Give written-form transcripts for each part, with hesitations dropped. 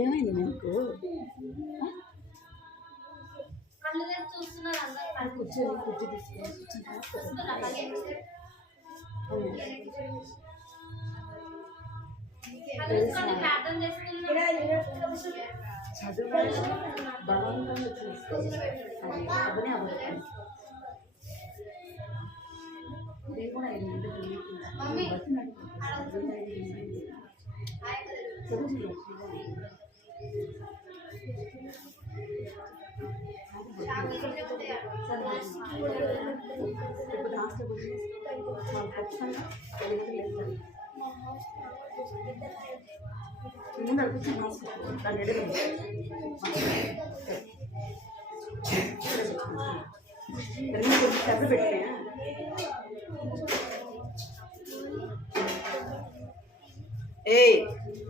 ఏమైంది మీకు? కూర్చో చదువు బలవంతంగా చేసుకోవాలి. ఏ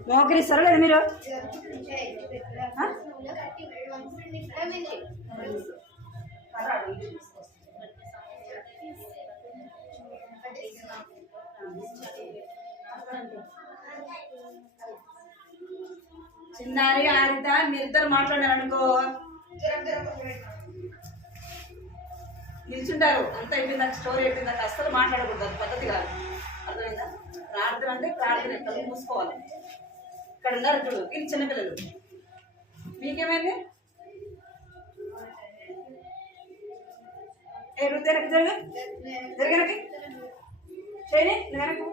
మోకరిస్తారా లేదా మీరు? చిన్నారి ఆరిత మీరిద్దరు మాట్లాడారనుకో నిల్చుంటారు. అంత అయిపోయిందాక స్టోరీ అయిపోయిందాక అస్సలు మాట్లాడకూడదు. అది పద్ధతి కాదు. అర్థమైందా? ప్రార్థన అంటే ప్రార్థన ఎక్కడ మూసుకోవాలి. ఇక్కడ ఉన్నారు చూడు వీళ్ళు చిన్నపిల్లలు. మీకేమైంది? ఏ రుద్ది వెనక్కి జరగ జరగనకి చేయని వెనక్కు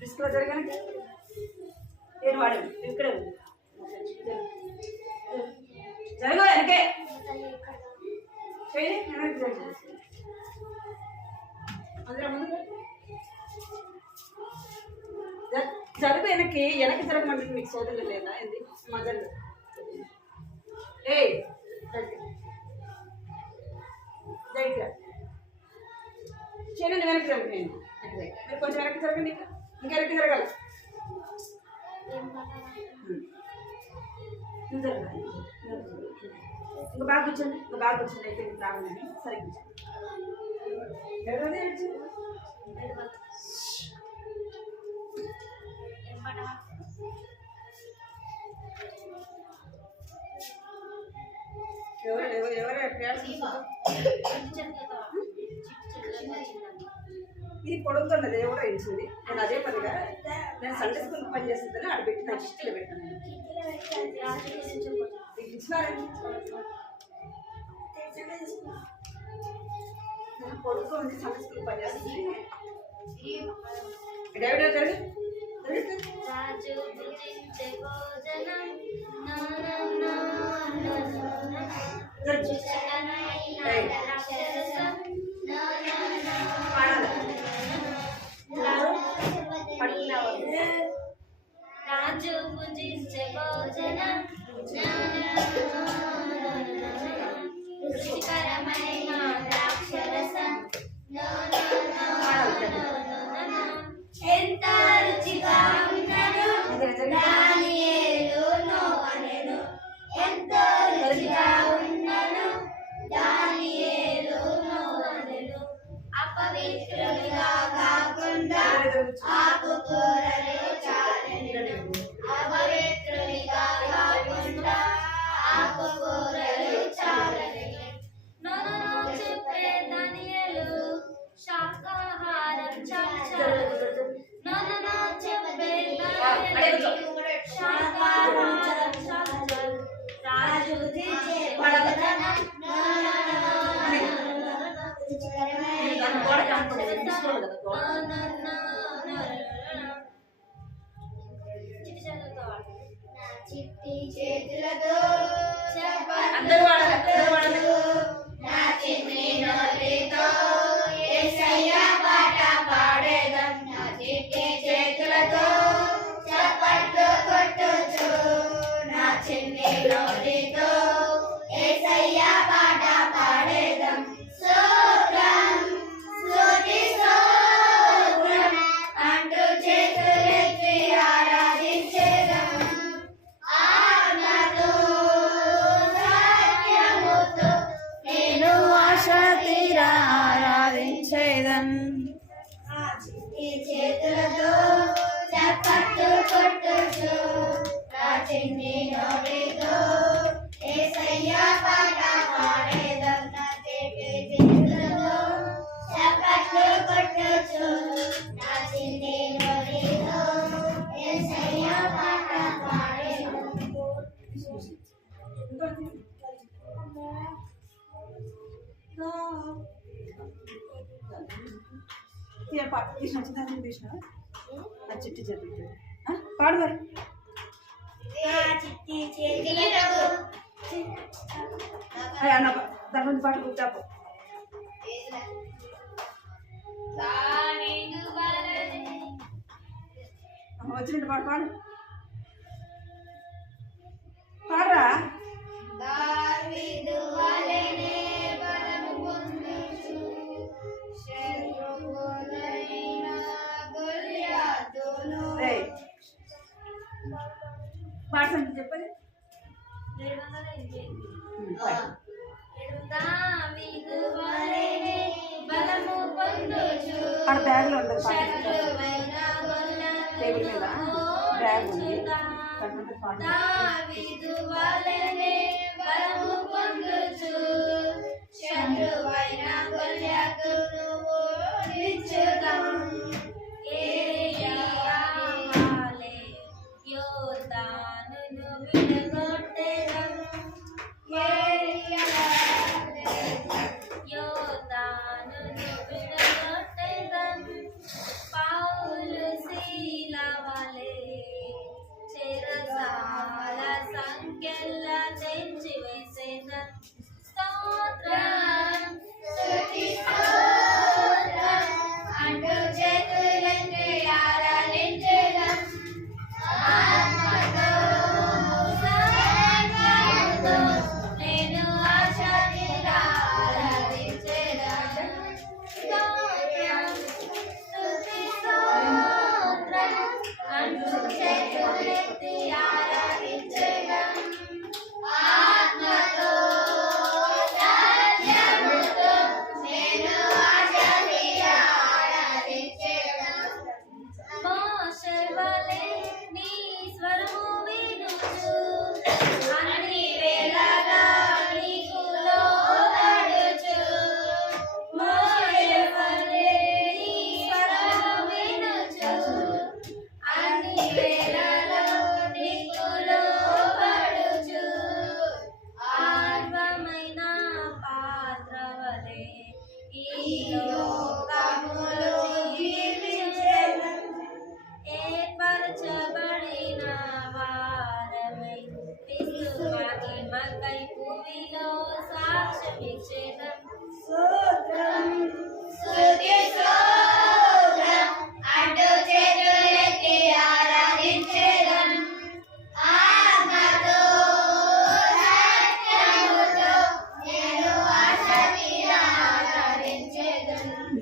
డిస్కులో జరగనకి నేను వాడు ఇక్కడే జరగ వెనకే చేయని వెనక్కి జరగ అందులో ముందు జరుగు వెనక్కి వెనక్కి జరగమంటే మీకు సోదరులు లేదా? ఏంది మదర్? ఏ దగ్గర చేయనండి. వెనక్కి జరగండి. నేను మీరు కొంచెం వెనక్కి జరగండి. ఇంకా వెనక్కి జరగాలి. ఇంకా బాగా కూర్చోండి. ఇంకా బాగా కూర్చోండి. అయితే రావాలని సరిగ్గా ఇది పొడుగుతున్నది ఎవరో ఇచ్చింది. నేను అదే పనిగా నేను సండే స్కూల్ పని చేస్తుందని అక్కడ పెట్టి నాకు ఇష్టంలో పెట్టాను. పొడుగు ఉంది. సండే స్కూల్ పని చేస్తుంది. రాజు పూజించే భోజనం రుచికరమైన ద్రాక్షరసం ఎంత రుచిగా ఉన్నను దానియేలు అనెను. ఎంతో రుచిగా ఉన్నను దానియేలు అనెను. అపవిత్రులుగా కాకుండా ఆకుకూరలు చాలెను. అపవిత్రులుగా కాకుండా ఆకుకూరలు తీసిన చిన్న తీసిన అది చిట్టి చదువుతుంది పాడు మరి అన్న దాని నుంచి పాట గుర్తాపు వచ్చినట్టు పాడు పాడు పాడరా పాడసండి చెప్పండి అక్కడ బ్యాగ్లో ఉంటుంది టేబుల్ మీద బ్యాగ్ ఉంది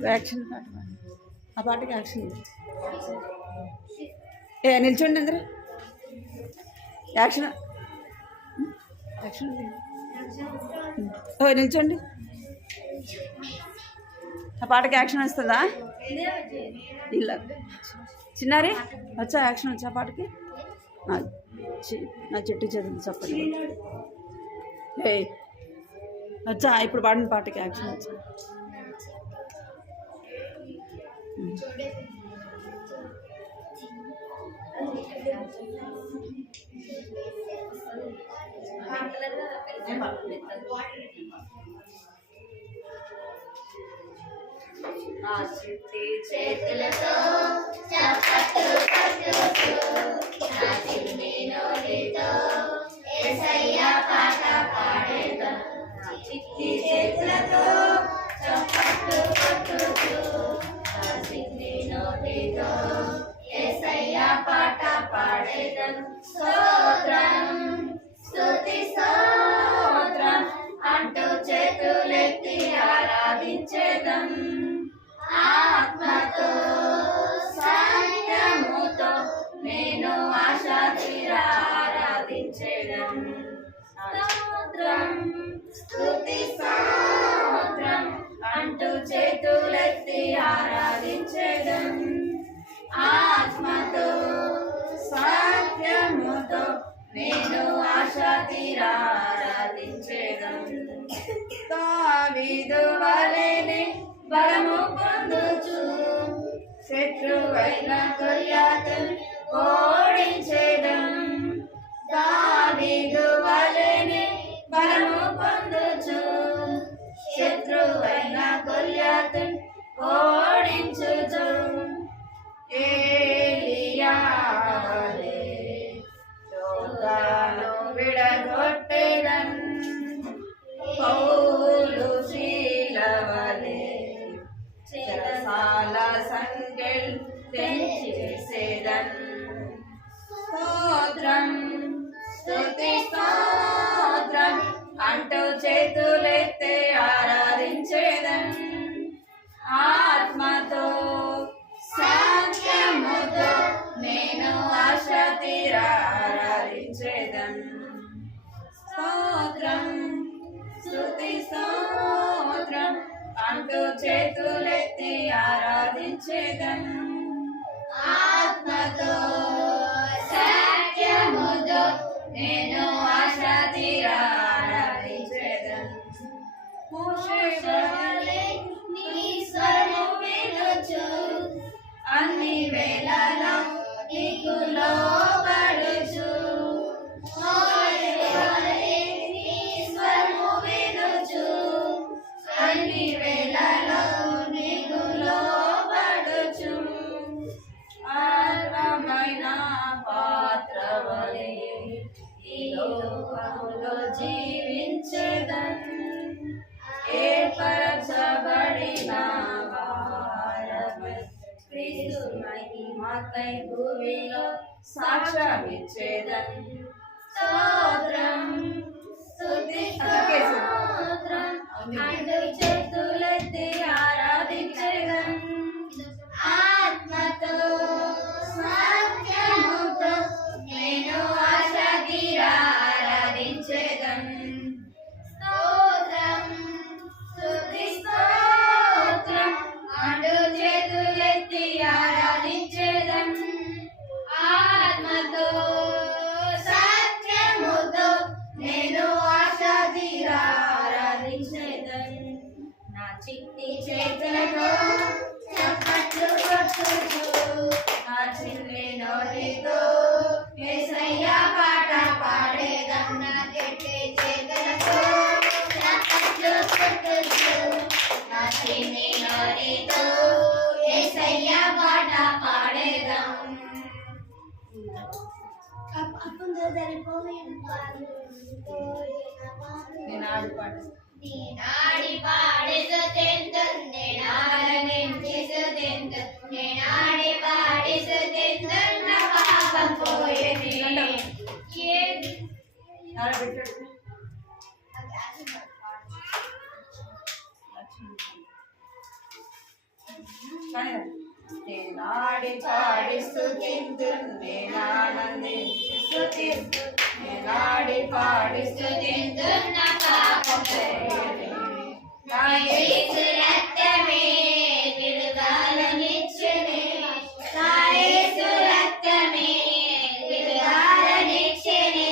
యాక్షన్ పాట ఆ పాటకి యాక్షన్ నిల్చోండి అందరూ యాక్షన్ యాక్షన్ నిల్చోండి ఆ పాటకి యాక్షన్ వస్తుందా ఇలా చిన్నారి వచ్చా యాక్షన్ వచ్చా పాటకి నా చెట్టు చదువు చెప్పండి వచ్చా ఇప్పుడు పాడిన పాటకి యాక్షన్ వచ్చా చేతులతో చప్పట్లు కొట్టుతూ నా చిన్ని నోటితో యేసయ్య పాట పాడేదా చిట్టి చేతులతో చప్పట్లు కొట్టుతూ నా చిన్ని నోటితో యేసయ్య పాట పాడేదా స్తోత్రం స్తుతి స్తోత్రం అంటూ చేతులెత్తి ఆరాధించేదం ఆత్మతో సత్యముతో నేను ఆశా తీరా ఆరాధించేదం స్తోత్రం స్తుతి స్తోత్రం అంటూ చేతులెత్తి ఆరాధించేదం ఆత్మతో సత్యముతో నేను ఆశా తీరా ఆరాధించేదం దావీదు వలెనే బలము పొందుచు శత్రువైన గొల్యాతును ఓడించేదం దావీదు వలెనే బలము పొందుచు శత్రువైన గొల్యాతును ఓడించుచు అంటూ చేతులెత్తి ఆరాధించేదను. ఆత్మతో సత్యముతో నేను ఆశ తీరా ఆరాధించేదను. మూషవలె నీ స్వరము వినుచు అన్ని వేళలో నీకు లోబడుచు. మూషవలె నీ స్వరము వినుచు అన్ని వేళలో నీకు లోబడుచు. అర్హమైన పాత్రవలె ఈ లోకములో జీవించేదను. ఏర్పరచబడిన వారమై క్రీస్తు మహిమకై భూమిలో సాక్ష్యమిచ్చేదను. స్తోత్రం స్తుతి స్తోత్రం అంటూ చేతులెత్తి ఆరాధించేదను. ఆత్మతో సత్యముతో నేను ఆశ తీరా ఆరాధించేదను. స్తోత్రం స్తుతి స్తోత్రం అంటూ చేతులెత్తి ఆరాధించేదను. ఆత్మతో సత్యముతో నేను ఆశ తీరా ఆరాధించేదను. నా చిట్టి చేతులతో చప్పట్లు కొట్టుచు నా చిన్ని నోటితో యేసయ్య పాట పాడేదను. నా చెట్టి చేతులతో చప్పట్లు కొట్టుచు నా చిన్ని నోటితో యేసయ్య పాట పాడేదను. నేనాడి పాట నేనాడి పాడిసెంతు నేనాడనించిసెంతు నేనాడి పాడిసెంతు నా పాపం పోయేది. ఆడబెట్టాడు. నేనాడి పాడి స్తుతింతు నేనానందించి స్తుతింతు నేనాడి పాడి స్తుతింతు నా పాపం పోయేది. నా యేసు రక్తమే విడుదలనిచ్చెనే. నా యేసు రక్తమే విడుదలనిచ్చెనే.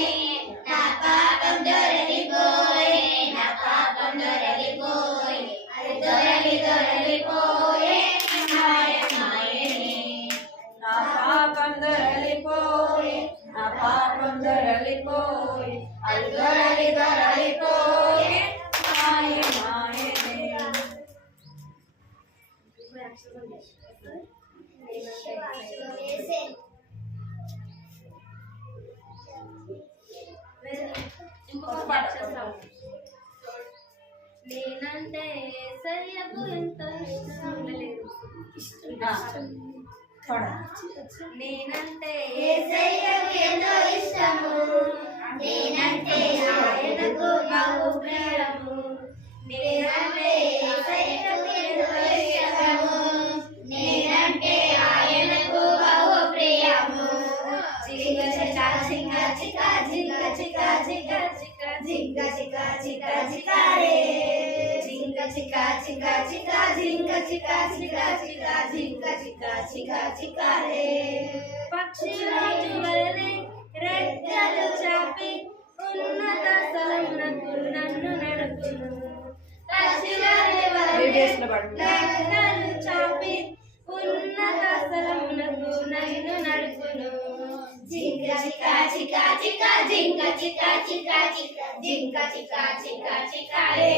నా పాపం దొరలిపోయే నా పాపం దొరలిపోయే అది దొరలిపోయే మాయమాయనే. నా పాపం దొరలిపోయి నా పాపం దొరలిపోయి అది దొరలిపోయి మాయ మాయనే. ఇంకొక పాట నేనంటే యేసయ్యకు ఎంతో ఇష్టం. నేనంటే యేసయ్యకు ఎంతో ఇష్టము. నేనంటే ఆయనకు బహు ప్రియము. నేనంటే యేసయ్యకు ఎంతో ఇష్టము. నేనంటే ఆయనకు బహు ప్రియము. జింగ చికా జింగ చికా జింగ చికా జింగ చికా జింగ చికా చికా చికా రే. జింగ చికా చికా చికా జింగ చికా చికా చికా జింగ చికా చికా చికా రే. పక్షిరాజు వలె రెక్కలు చాపి ఉన్నత స్థలమునకు నన్ను నడుపును. పక్షిరాజు వలె రెక్కలు చాపి ఉన్నత స్థలమునకు నన్ను నడుపును. జింక చికా చికా చికా జింక చికా చికా చికా జింక చికా చికా చికా రే.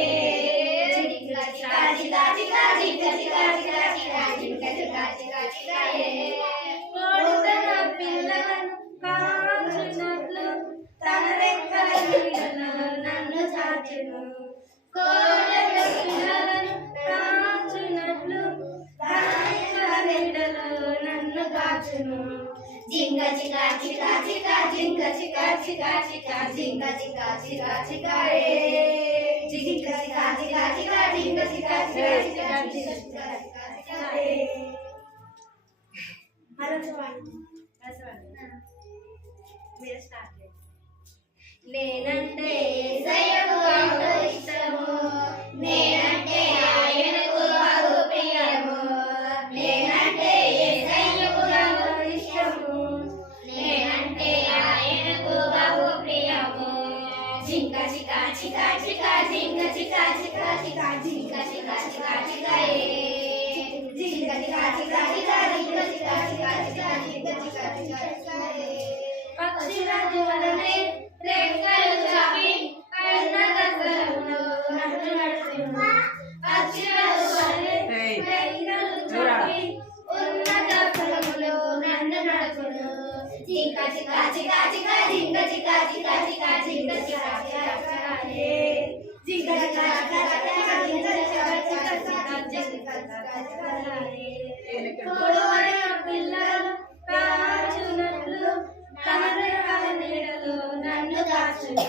జింక చికా చికా చికా జింక చికా చికా చికా జింక చికా చికా చికా రే. కోడి తన పిల్లలను కాచునట్లు తన రెక్కల నీడలో నన్ను చాచెను. కోడి పిల్లలను కాచునట్లు తన రెక్కల నీడలో నన్ను కాచును. జింక చికా చికా చికా జింక చికా చికా చికా జింక చికా చికా చికా రే. జింక చికా చికా చికా జింక చికా చికా చికా జింక చికా చికా చికా రే. నేనంటే యేసయ్యకు ఎంతో ఇష్టము. నేనంటే ఆయనకు పక్షిరాజు వలనే రెక్కలు చాపి పడిన దశలో నన్ను నడుచును. పక్షిరాజు వలనే రెక్కలు చాపి ఉన్నత ఫలములో నన్ను నడుచును. చికా చికా చికా చికా జింక చికా చికా చికా జింక చికా చికా రే జింక చికా చికా చికా జింక చికా చికా చికా జింక చికా చికా రే. కోడవైన పిల్లలు కాచునట్లు తమర నీడలో నన్ను దాచును.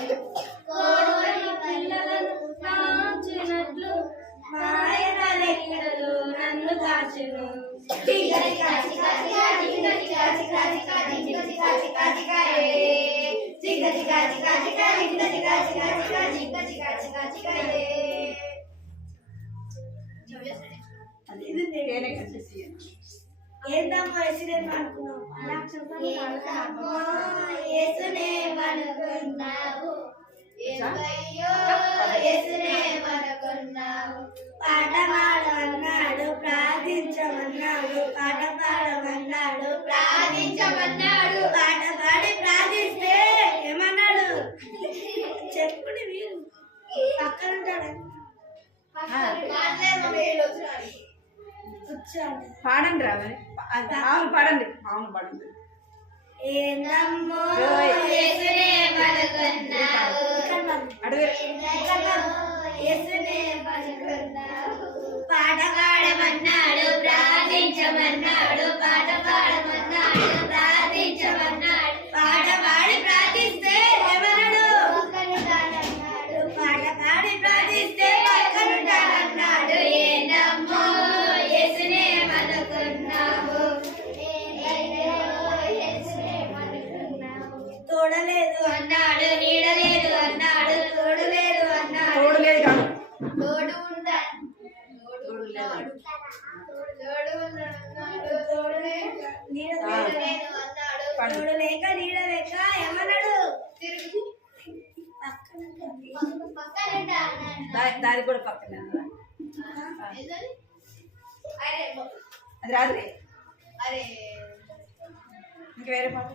కోడవైన పిల్లలను కాచునట్లు ఆయన నీడలో నన్ను దాచును. జింక చికా చికా చికా జింక చికా చికా చికా జింక చికా చికా చికా రే జింక చికా చికా చికా జింక చికా చికా చికా జింక చికా చికా చికా రే. ఏందమ్మా ఎసిరేమో అనుకున్నావు? యేసునే అనుకున్నావు, యేసయ్యో యేసునే అనుకున్నావు. పాట పాడమన్నాడు ప్రార్థించమన్నాడు, పాట పాడమన్నాడు ప్రార్థించమన్నాడు. పాట పాడి ప్రార్థిస్తే ఏమన్నాడు చెప్పుడి మీరు పక్కన ఉంటాడు. పాడండి రా మరి. అవును పాడండి, అవును పాడండి. ఏందమ్మో యేసునే అనుకున్నావు, యేసునే అనుకున్నావు. పాట పాడమన్నాడు ప్రార్థించమన్నాడు, పాట పాడమన్నాడు ప్రార్థించమన్నాడు. పాట పాడి ప్రార్థిస్తే ఏమన్నాడు? పాట పాడి ప్రార్థిస్తే పక్కనుంటానన్నాడు. ఏందమ్మో యేసునే అనుకున్నావు, తోడలేదు అన్నాడు, నీడలేదు అన్నాడు, తోడు లేదు అన్నాడు. తోడు లేదు కాదు, తోడు ఉంటాడు, తోడు ఉన్నాడు, తోడు ఉన్నాడు, తోడు లేదు, నీడ లేదు అన్నాడు. తోడు లేక నీడ లేక ఏమన్నాడు? తిరుగు పక్కన దారి కూడా పక్కన అది రాదురే. అరే ఇంక వేరే పాట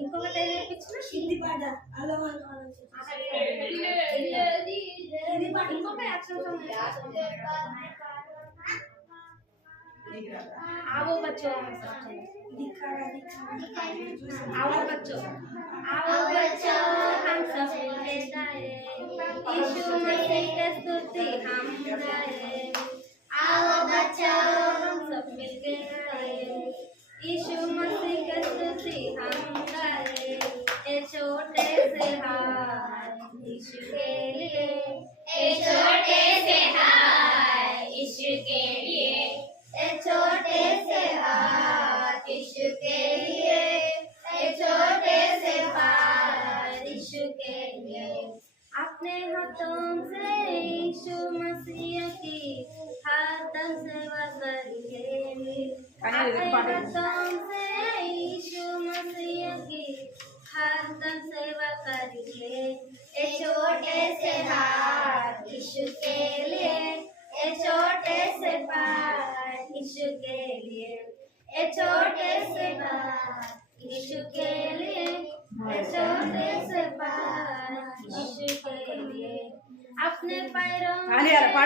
ఇంకొకటి నేర్పించిన హిందీ పాట అలా హిందీ పాట ఇంకొక आवो बच्चों आओ बच्चों हम सब मिलके गाए यीशु मसीह की स्तुति हम गाए। आओ बच्चों हम सब मिलके गाए यीशु मसीह की स्तुति हम गाए। ए छोटे से हाथ यीशु के लिए, ए छोटे से हाथ यीशु के लिए, ए छोटे से हाथ यीशु के लिए, ए छोटे से हाथ यीशु के लिए। अपने हाथों से यीशु मसीह की हरदम सेवा करेंगे। अपने हाथों से यीशु मसीह की हरदम सेवा करेंगे। ए छोटे से हाथ यीशु के लिए, ए छोटे से हाथ यीशु के लिए, ए छोटे से हाथ यीशु के लिए, ए छोटे से हाथ यीशु के लिए। अपने पैरों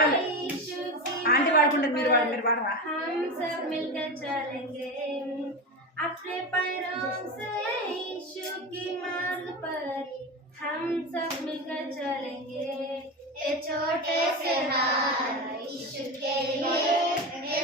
में यीशु की हम सब मिलकर चलेंगे। अपने पैरों से यीशु की मार्ग पर हम सब मिलकर चलेंगे। ए छोटे से हाथ यीशु के लिए, ए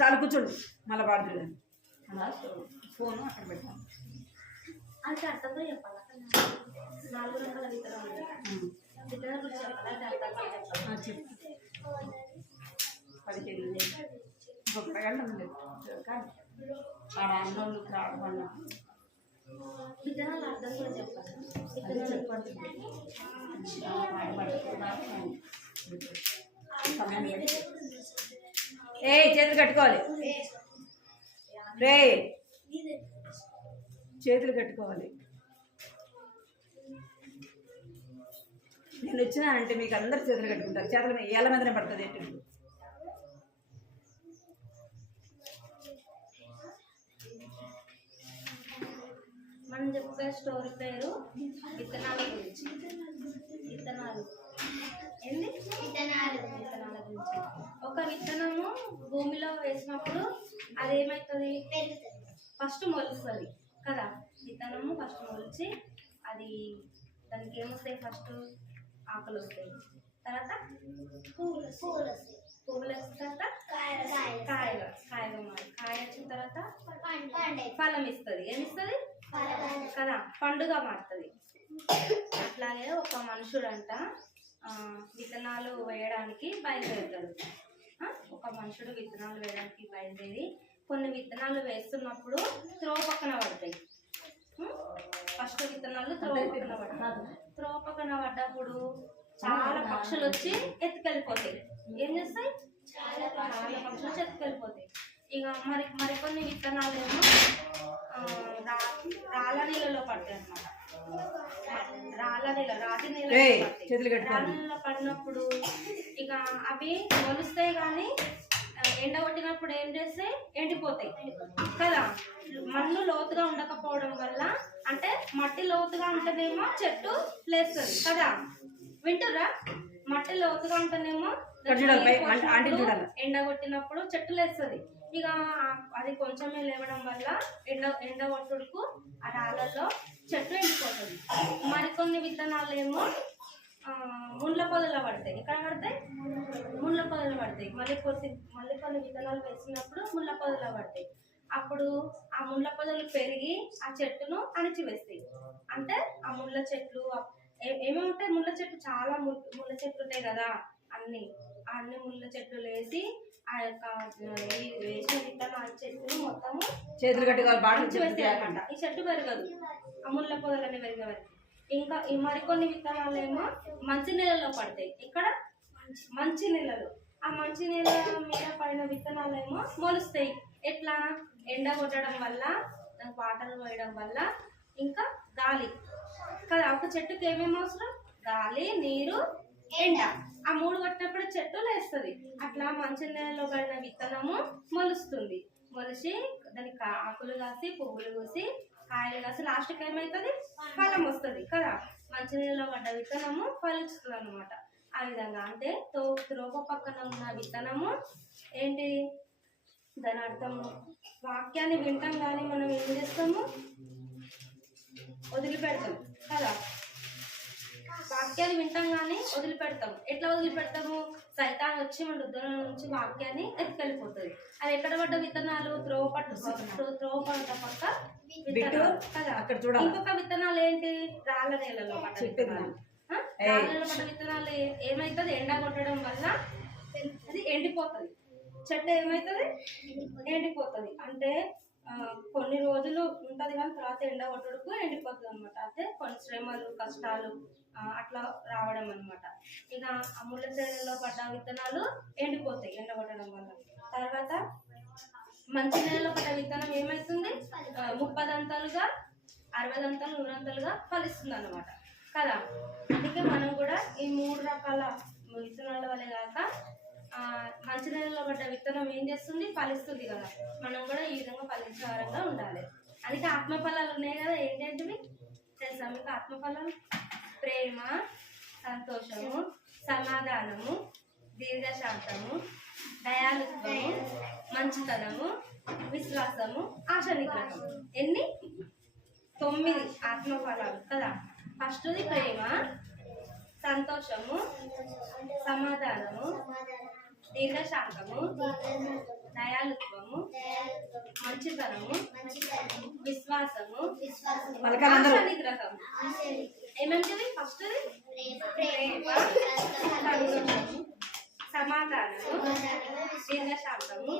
చాలు కూర్చోండి మళ్ళీ పాడుతుంది ఫోను అక్కడ పెట్టాను. అది అర్థంతో చెప్పాలి. 4 రకాల విత్తనాలు విత్తనాల గురించి చెప్పాలి. అది అర్థంతో చెప్పాలి. చెప్పు 15 ఇంకొక గంట లేదు ఆడ అన్నోళ్ళు రావడం విత్తనాలు అర్థం కూడా చెప్పాలి. చెప్పండి ఏ చేతులు కట్టుకోవాలి రే చేతులు కట్టుకోవాలి. నేను వచ్చినా అంటే మీకు అందరు చేతులు కట్టుకుంటారు. చేతుల ఏళ్ళ మీదనే పడుతుంది ఏంటి. మనం చెప్పే స్టోరీ పేరు విత్తనాల గురించి. విత్తనాలు ఏంది? విత్తనాల గురించి. ఒక విత్తనము భూమిలో వేసినప్పుడు అది ఏమవుతుంది? ఫస్ట్ మొలుస్తుంది కదా. విత్తనము ఫస్ట్ మొలిచి అది దానికి ఏమొస్తాయి? ఫస్ట్ ఆకులు వస్తాయి, తర్వాత పువ్వులు వచ్చిన తర్వాత కాయగా మారి కాయ వచ్చిన తర్వాత ఫలం ఇస్తుంది. ఏమిస్తుంది కదా? పండుగ మారుతుంది. అట్లాగే ఒక మనుషుడంట విత్తనాలు వేయడానికి బయలుదేరుతాడు. ఒక మనుషుడు విత్తనాలు వేయడానికి బయలుదేరి కొన్ని విత్తనాలు వేస్తున్నప్పుడు త్రోవ పక్కన పడతాయి. ఫస్ట్ విత్తనాలు త్రోవ పక్కన పడ్డప్పుడు చాలా పక్షులు వచ్చి ఎత్తుకెళ్ళిపోతాయి. ఏం చేస్తాయి? చాలా పక్షులు వచ్చి ఎత్తుకెళ్ళిపోతాయి. ఇక మరికొన్ని విత్తనాలు ఏమో రాళ్ళ నీళ్ళలో పడతాయి అన్నమాట. రాతి నీళ్ళలో పడినప్పుడు ఇక అవి మొలుస్తాయి, కానీ ఎండగొట్టినప్పుడు ఏం చేస్తాయి? ఎండిపోతాయి కదా. మన్ను లోతుగా ఉండకపోవడం వల్ల, అంటే మట్టి లోతుగా ఉంటేనేమో చెట్టు లేస్తుంది కదా. వింటురా? మట్టి లోతుగా ఉంటేనేమో ఎండగొట్టినప్పుడు చెట్టు లేస్తుంది. ఇక అది కొంచెమే లేవడం వల్ల ఎండగొట్టుడుకు ఆ రాళ్ళల్లో చెట్టు ఎండిపోతుంది. మరికొన్ని విత్తనాలు ఏమో ముళ్ళ పొదలో పడతాయి. ఎక్కడ పడతాయి? ముళ్ళ పొదలో పడతాయి. మళ్ళీ కొన్ని విత్తనాలు వేసినప్పుడు ముళ్ళ పొదలో పడతాయి. అప్పుడు ఆ ముళ్ళ పొదలు పెరిగి ఆ చెట్టును అణిచివేస్తాయి. అంటే ఆ ముళ్ళ చెట్లు ఏమేమి ఉంటాయి? ముళ్ళ చెట్లు చాలా ముళ్ళ చెట్లు ఉంటాయి కదా. అన్ని ముళ్ళ చెట్లు వేసి ఆ యొక్క వేసిన విత్తనాల చెట్టును మొత్తము చేతులు వేస్తాయి అనమాట. ఈ చెట్టు పెరగదు, ఆ ముళ్ళ పొదలన్నీ పెరిగే వరకు. ఇంకా మరికొన్ని విత్తనాలు ఏమో మంచి నీళ్ళలో పడతాయి. ఇక్కడ మంచి నీళ్ళలో, ఆ మంచి నీళ్ళ మీద పడిన విత్తనాలు ఏమో మొలుస్తాయి. ఎట్లా? ఎండ కొట్టడం వల్ల, దానికి వాటర్ పోయడం వల్ల, ఇంకా గాలి కదా. ఒక చెట్టుకి ఏమేమి అవసరం? గాలి, నీరు, ఎండ. ఆ 3 కొట్టినప్పుడు చెట్టు లేస్తుంది. అట్లా మంచి నీళ్ళలో పడిన విత్తనము మొలుస్తుంది. మొలిచి దానికి ఆకులు కాసి, పువ్వులు కోసి, కాయలు కాసి, లాస్ట్కి ఏమవుతుంది? ఫలం వస్తుంది కదా. మంచి నీళ్ళలో పడ్డ విత్తనము ఫలిస్తుంది అనమాట. ఆ విధంగా అంటే త్రోవ పక్కన ఉన్న విత్తనము ఏంటి? దాని అర్థము వాక్యాన్ని వింటాం కానీ మనం ఏం చేస్తాము? వదిలిపెడతాం కదా. వాక్యాన్ని వింటాం కానీ వదిలిపెడతాం. ఎట్లా వదిలిపెడతాము? సైతాన్ వచ్చి మన హృదయం నుంచి వాక్యాన్ని ఎత్తుకెళ్ళిపోతుంది. అది ఎక్కడ పడ్డ విత్తనాలు? త్రోవ పడ్డ పక్క విత్తనాలు కదా. ఇంకొక విత్తనాలు ఏంటి? రాళ్ళ నేలలో పడ్డ విత్తనాలు. రాళ్ళలో పడ్డ విత్తనాలు ఏమవుతుంది? ఎండ కొట్టడం వల్ల అది ఎండిపోతుంది. చెట్టు ఏమవుతుంది? ఎండిపోతుంది. అంటే కొన్ని రోజులు ఉంటుంది కానీ తర్వాత ఎండ కొట్టుడుకు ఎండిపోతుంది అనమాట. అంటే కొన్ని శ్రమలు, కష్టాలు అట్లా రావడం అనమాట. ఇక ఆ ముళ్ళ చేనులో పడ్డ విత్తనాలు ఎండిపోతాయి ఎండ కొట్టడం వల్ల. తర్వాత మంచి నేలలో పడ్డ విత్తనం ఏమవుతుంది? 30 దంతాలుగా, 60 దంతాలు, 100 దంతాలుగా ఫలిస్తుంది అనమాట కదా. అందుకే మనం కూడా ఈ 3 రకాల విత్తనాల వల్లే కాక మంచి నేలలో పడ్డ విత్తనం ఏం చేస్తుంది? ఫలిస్తుంది కదా. మనం కూడా ఈ విధంగా ఫలించే వారంగా ఉండాలి. అందుకే ఆత్మఫలాలు ఉన్నాయి కదా. ఏంటంటివి తెలుసా మీకు? ఆత్మఫలాలు ప్రేమ, సంతోషము, సమాధానము, దీర్ఘశాంతము, దయాళుత్వము, మంచితనము, విశ్వాసము, ఆశ నిగ్రహం. ఎన్ని? 9 ఆత్మఫలాలు కదా. ఫస్ట్ది ప్రేమ, సంతోషము, సమాధానము, దీర్ఘశాంతము దయాళుత్వము మంచితనము విశ్వాసము ఆశా నిగ్రహం. ఏమంటది ఫస్ట్? ప్రేమ సంతోషము సమాధానము దీర్ఘశాంతము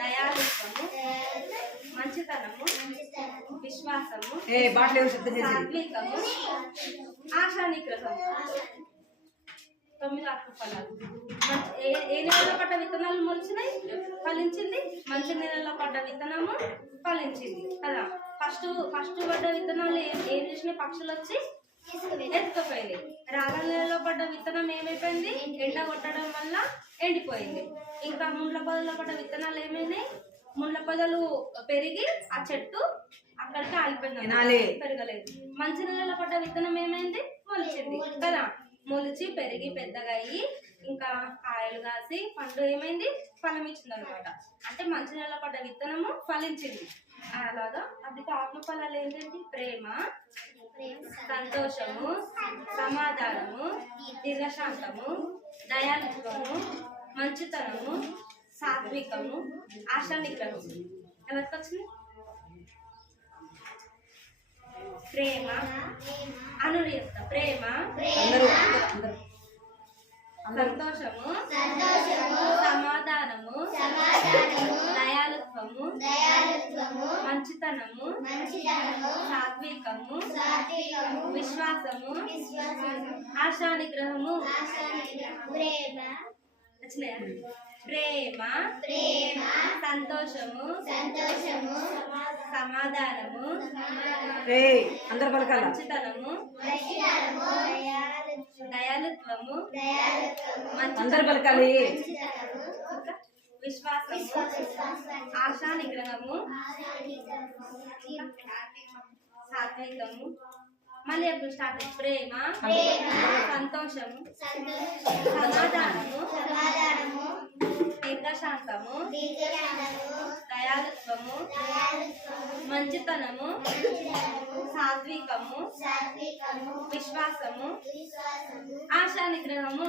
దయాళుత్వము మంచితనము విశ్వాసము సాత్వికము ఆశా నిగ్రహము. 9 ఆత్మ ఫలాలు. ఏ నెలలో పడ్డ విత్తనాలు మొలిచినాయి? ఫలించింది. మంచి నెలలో పడ్డ విత్తనము ఫలించింది కదా. ఫస్ట్ పడ్డ విత్తనాలు ఏం చేసినాయి? పక్షులు వచ్చి ఎత్తుకుపోయింది. రాగల నెలలో పడ్డ విత్తనం ఏమైపోయింది? ఎండ కొట్టడం వల్ల ఎండిపోయింది. ఇంకా ముండ్ల పొదల్లో పడ్డ విత్తనాలు ఏమైనాయి? ముండ్ల పొదలు పెరిగి ఆ చెట్టు అక్కడికి ఆగిపోయింది, పెరగలేదు. మంచి నెలలో పడ్డ విత్తనం ఏమైంది? మొలిచింది కదా. మొలిచి పెరిగి పెద్దగా అయ్యి ఇంకా కాయలు కాసి పండు ఏమైంది? ఫలం ఇచ్చింది అనమాట. అంటే మంచి నెలలో పడ్డ విత్తనము ఫలించింది. అలాగా అందుకే ఆత్మఫలాలు ఏంటంటే ప్రేమ సంతోషము సమాధానము దీర్ఘశాంతము దయాళుత్వము మంచితనము సాత్వికము ఆశా నిగ్రహం. ఎవరికి వచ్చింది? ప్రేమ అనురిత ప్రేమ సంతోషము సమాధానము దయాళుత్వము మంచితనము సాత్వికము విశ్వాసము ఆశా నిగ్రహము. వచ్చినాయా? ప్రేమ సంతోషము సమాధానము మంచితనము దయాళుత్వము విశ్వాసము ఆశా నిగ్రహము సాత్వికము. మళ్ళీ ఎప్పుడు స్టార్ట్? ప్రేమ సంతోషము సమాధానము దీర్ఘశాంతము దయాళుత్వము మంచితనము సాత్వికము విశ్వాసము ఆశా నిగ్రహము.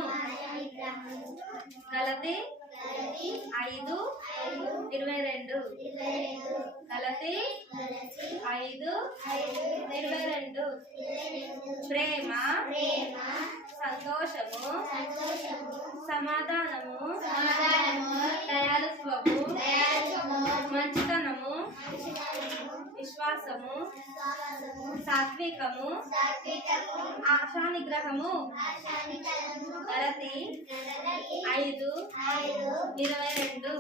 గలతీ 5:22 గలతీ 5:22 ప్రేమ సంతోషము సమాధానము దయాళుత్వము మంచితనము విశ్వాసము సాత్వికము ఆశా నిగ్రహము. గలతీ 5:22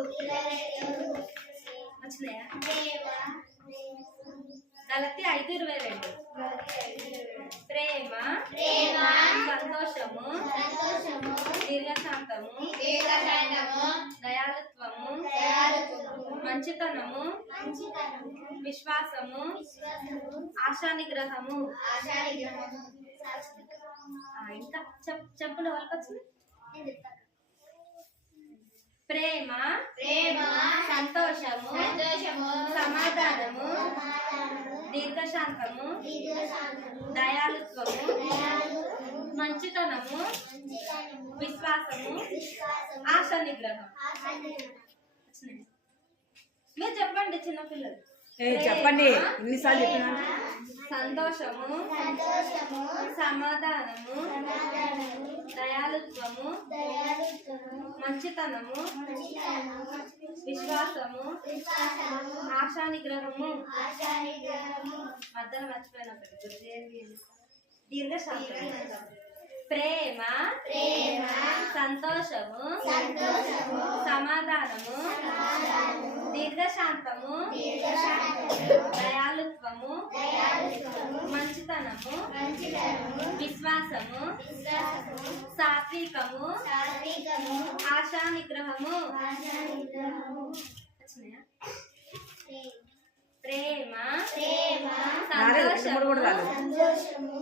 వచ్చినాయా? గలతీ 5:22 ప్రేమ సంతోషము దీర్ఘశాంతము దయాళుత్వము మంచితనము విశ్వాసము ఆశా నిగ్రహము. ఇంకా చెప్పులు వాళ్ళకి వచ్చింది. ప్రేమ సంతోషము సమాధానము దీర్ఘశాంతము దయాళుత్వము మంచితనము విశ్వాసము ఆశా నిగ్రహం. మీరు చెప్పండి చిన్నపిల్లలు. చెప్పండి, ఎన్నిసార్లు చెప్పినా? సంతోషము సమాధానము దయాళుత్వము మంచితనము విశ్వాసము ఆశా నిగ్రహము. మధ్యలో మర్చిపోయినప్పుడు దీర్ఘశాంతము. ప్రేమ సంతోషము సమాధానము దీర్ఘశాంతము దయాళుత్వము మంచితనము విశ్వాసము సాత్వికము ఆశా నిగ్రహము. ప్రేమ సంతోషము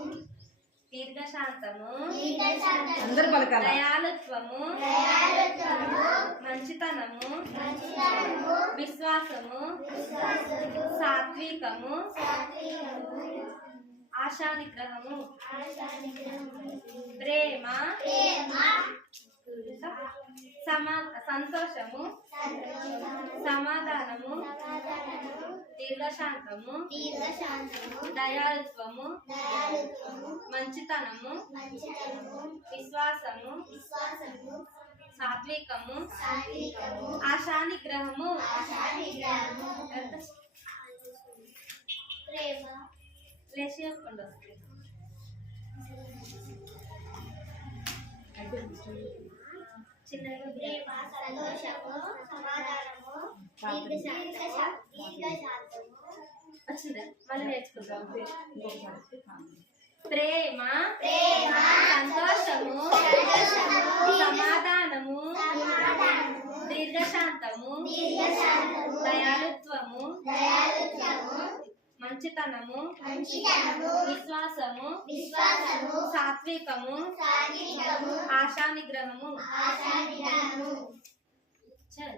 దీర్ఘశాంతము దయాళుత్వము మంచితనము విశ్వాసము సాత్వికము ఆశా నిగ్రహము. ప్రేమ సంతోషము, సమాధానము, దీర్ఘశాంతము, దయాళుత్వము, మంచితనము, విశ్వాసము, సాత్వికము, ఆశానిగ్రహము, లేచి చెప్పండి వస్తుంది. చిన్నగా ప్రేమ, సంతోషము, సమాధానము, దీర్ఘశాంతము, వచ్చిందా? మళ్ళీ నేర్చుకుందాం. ఇంకొకసారి ప్రేమ, సంతోషము, సమాధానము, దీర్ఘశాంతము, దయాళుత్వము, మంచితనము, విశ్వాసము, సాత్వికము, ఆశానిగ్రహము. చల్.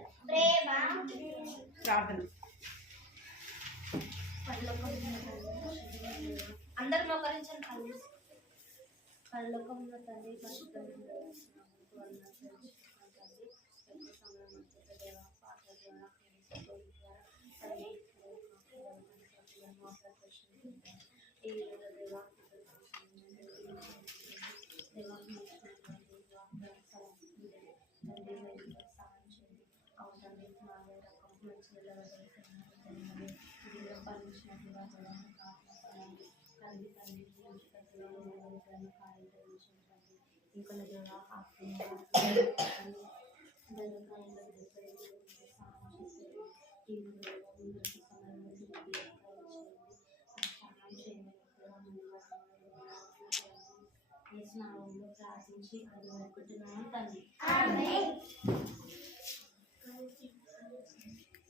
ప్రార్థన. అందరు మోకరించండి. పరలోకమున్న తండ్రి, పరిశుద్ధమైన ప్రార్థించి అది అనుకుంటున్నాను తండ్రి.